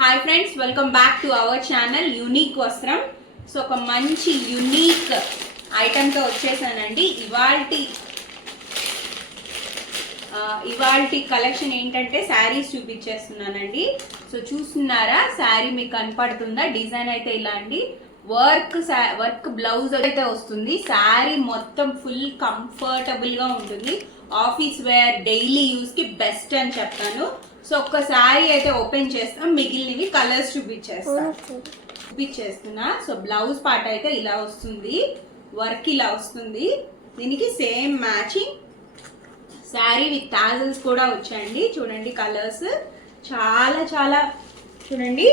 Hi friends, welcome back to our channel unique వస్త్రం. So ఒక మంచి యూనిక్ ఐటమ్తో వచ్చేసానండి. ఇవాల్టి కలెక్షన్ ఏంటంటే శారీస్ చూపించేస్తున్నానండి. సో చూస్తున్నారా, శారీ మీకు కనపడుతుందా? డిజైన్ అయితే ఇలా అండి. వర్క్ బ్లౌజ్ అయితే వస్తుంది. శారీ మొత్తం ఫుల్ కంఫర్టబుల్ గా ఉంటుంది. ఆఫీస్ వేర్, డైలీ యూస్ కి బెస్ట్ అని చెప్తాను. సో ఒక్క శారీ అయితే ఓపెన్ చేస్తాం, మిగిలినవి కలర్స్ చూపించేస్తున్నా. సో బ్లౌజ్ పార్ట్ అయితే ఇలా వస్తుంది, వర్క్ ఇలా వస్తుంది. దీనికి same matching sari with tassels కూడా వచ్చాయండి. చూడండి కలర్స్ చాలా చాలా చూడండి.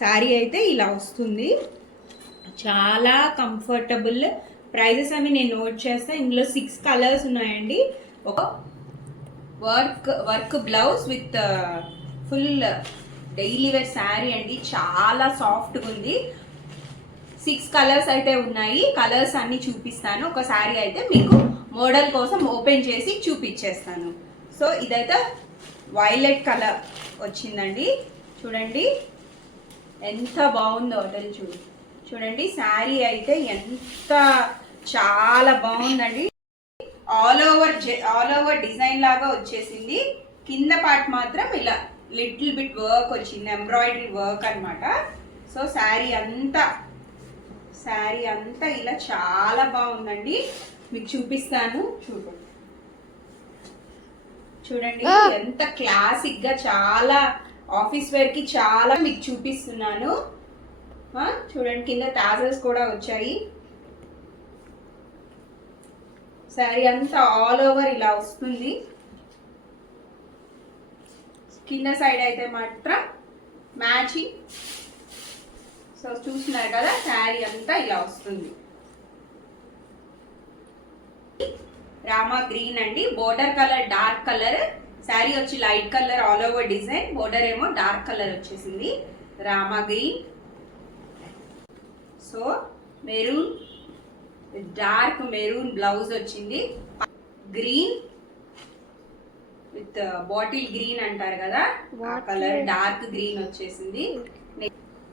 శారీ అయితే ఇలా వస్తుంది, చాలా కంఫర్టబుల్. ప్రైజెస్ అవి నేను నోట్ చేస్తా. ఇందులో 6 కలర్స్ ఉన్నాయండి. ఒక work blouse with full daily wear sari అండి. చాలా సాఫ్ట్గా ఉంది. 6 కలర్స్ అయితే ఉన్నాయి. కలర్స్ అన్ని చూపిస్తాను. ఒక శారీ అయితే మీకు మోడల్ కోసం ఓపెన్ చేసి చూపించేస్తాను. సో ఇదైతే వైలెట్ కలర్ వచ్చిందండి. చూడండి ఎంత బాగుందో అటల్ చూడండి. శారీ అయితే ఎంత చాలా బాగుందండి. ఆల్ ఓవర్ డిజైన్ లాగా వచ్చేసింది. కింద పార్ట్ మాత్రం ఇలా లిటిల్ బిట్ వర్క్ వచ్చింది, ఎంబ్రాయిడరీ వర్క్ అన్నమాట. సో శారీ అంతా ఇలా చాలా బాగుందండి. మీకు చూపిస్తాను. చూడండి ఎంత క్లాసిక్ గా, చాలా ఆఫీస్ వేర్ కి చాలా మీకు చూపిస్తున్నాను. చూడండి కింద టాజల్స్ కూడా వచ్చాయి. శారీ అంతా ఆల్ ఓవర్ ఇలా వస్తుంది. కింద సైడ్ అయితే మాత్రం మ్యాచింగ్. సో చూస్తున్నారు కదా, శారీ అంతా ఇలా వస్తుంది. రామా గ్రీన్ అండి. Border colour dark colour, sari వచ్చి light colour all over design, border ఏమో డార్క్ కలర్ వచ్చేసింది. Rama green. So maroon, dark maroon blouse వచ్చింది. గ్రీన్ విత్ బాటిల్ గ్రీన్ అంటారు కదా, ఆ కలర్ డార్క్ గ్రీన్ వచ్చేసింది.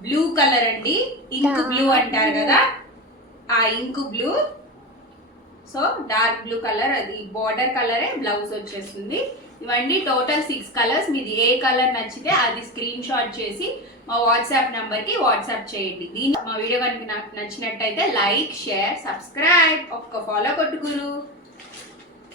బ్లూ కలర్ అండి, ఇంక్ బ్లూ అంటారు కదా, ఆ ink blue. So dark blue colour, అది బార్డర్ కలరే, బ్లౌజ్ వచ్చేస్తుంది. ఇవన్నీ టోటల్ 6 కలర్స్. మీది ఏ కలర్ నచ్చితే అది స్క్రీన్ షాట్ చేసి మా వాట్సాప్ నంబర్ కి వాట్సాప్ చేయండి. మా వీడియో కనుక నాకు నచ్చినట్టయితే లైక్, షేర్, సబ్స్క్రైబ్, ఒక్క ఫాలో కొట్టుకురు.